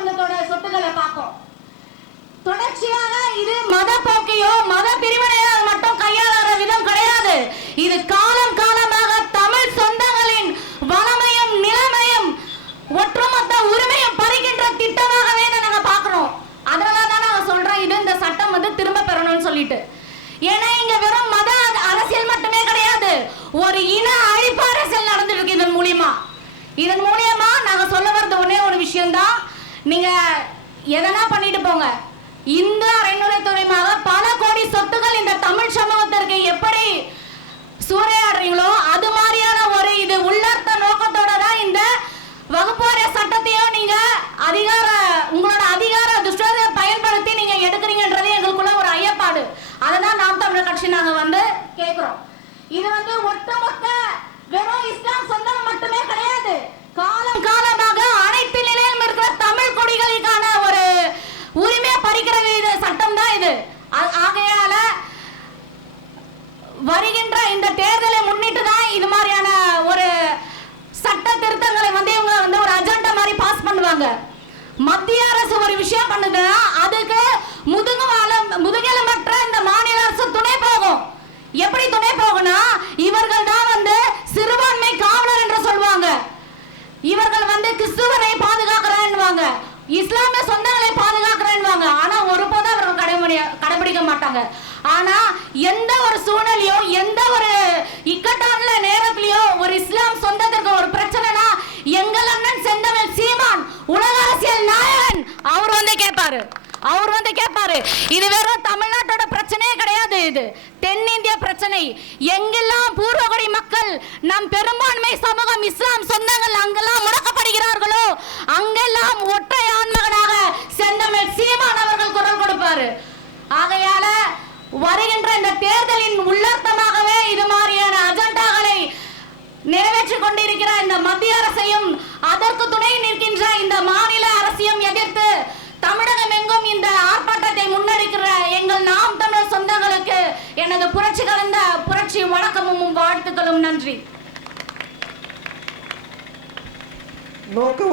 சங்கத்தோட சொத்துக்களை பார்ப்போம். தொடர்ச்சியாக இது மத போக்கையோ மத பிரிவினையோ மட்டும் கையாளற விதம் கிடையாது. இது காலம் காலமாக தமிழ் சொந்தங்களின் வளமையும் நிலைமையும் ஒற்றுமொத்த உரிமையும் பறிக்கின்ற திட்டமாகவே நாங்க பாக்குறோம் அதனால தான் நாங்க சொல்றோம் இது இந்த சட்டம் வந்து திரும்ப பெறணும்னு சொல்லிட்டு. ஏன்னா இங்க வெறும் மத அரசியல் மட்டுமே கிடையாது. ஒரு இன அழிப்பு அரசியல் நடந்துருக்கு இதன் மூலியமா. இதன் மூலியமா நாங்க சொல்ல வர்றது ஒன்னே ஒரு விஷயம்தான். நீங்க எதனா பண்ணிட்டு போங்க. இந்த அரைநுழைத்துறைமாக பல கோடி சொத்துக்கள் இந்த தமிழ் சமூகத்திற்கு எப்படி சூறையாடுறீங்களோ அது மாதிரியான ஒரு இது உள்ளர்த்த நோக்கத்தோட தான் இந்த வகுப்புவாரிய சட்டத்தையும் நீங்க அதிகார உங்களோட அதிகார துஷ்டத்தை பயன்படுத்தி நீங்க எடுக்கிறீங்கன்றது எங்களுக்குள்ள ஒரு ஐயப்பாடு. அதை தான் நாம் தமிழர் கட்சி நாங்கள் வந்து கேட்குறோம். இது வந்து ஒட்டுமொத்த வெறும் இஸ்லாம் சொந்தம் மட்டுமே கிடையாது காலம் காலமாக அனைத்து நிலையிலும் இருக்கிற தமிழ் குடிகளுக்கான ஒரு உரிமையை பறிக்கிற இது சட்டம் தான் இது ஆ- ஆகையால வருகின்ற இந்த தேர்தலை முன்னிட்டு தான் இது மாதிரியான ஒரு சட்ட திருத்தங்களை வந்து இவங்க வந்து ஒரு அஜெண்டா மாதிரி பாஸ் பண்ணுவாங்க. மத்திய அரசு ஒரு விஷயம் பண்ணுதுன்னா அதுக்கு முதுகுவால முதுகெலும்பற்ற இந்த மாநில அரசு துணை போகும். எப்படி துணை போகும்னா இவர்கள் தான் வந்து சிறுபான்மை காவலர் என்று சொல்லுவாங்க. இவர்கள் வந்து கிறிஸ்துவனை பாதுகாக்கிறேன்னுவாங்க. இஸ்லாமிய சொந்தங்களை பாதுகாக்கிறேன்னுவாங்க. ஆனா ஒரு போதும் கடைபிடி கடைபிடிக்க மாட்டாங்க. ஆனா எந்த ஒரு சூழ்நிலையோ எந்த ஒரு இக்கட்டான நேரத்திலயோ ஒரு இஸ்லாம் சொந்தத்திற்கு ஒரு பிரச்சனைனா எங்கள் அண்ணன் செந்தமிழ் சீமான் உலக அரசியல் நாயகன் அவர் வந்து கேட்பாரு அவர் வந்து கேட்பாரு இது வெறும் தமிழ்நாட்டோட பிரச்சனையே கிடையாது இது. தென்னிந்திய பிரச்சனை. எங்கெல்லாம் பூர்வகுடி மக்கள் நம் பெரும்பான்மை சமூகம் இஸ்லாம் சொந்தங்கள் அங்கெல்லாம் முடக்கப்படுகிறார்களோ அங்கெல்லாம் ஒற்றை ஆகையால வருகின்ற இந்த தேர்தலின் உள்ளர்த்தமாகவே இது மாதிரியான அஜெண்டாக்களை நிறைவேற்றிக் கொண்டிருக்கிற இந்த மத்திய அரசையும் அதற்கு துணை நிற்கின்ற இந்த மாநில அரசையும் எதிர்த்து தமிழகம் எங்கும் இந்த ஆர்ப்பாட்டத்தை முன்னெடுக்கிற எங்கள் நாம் தமிழர் சொந்தங்களுக்கு எனது புரட்சி கலந்த புரட்சி வணக்கமும் வாழ்த்துக்களும். நன்றி. நோக்க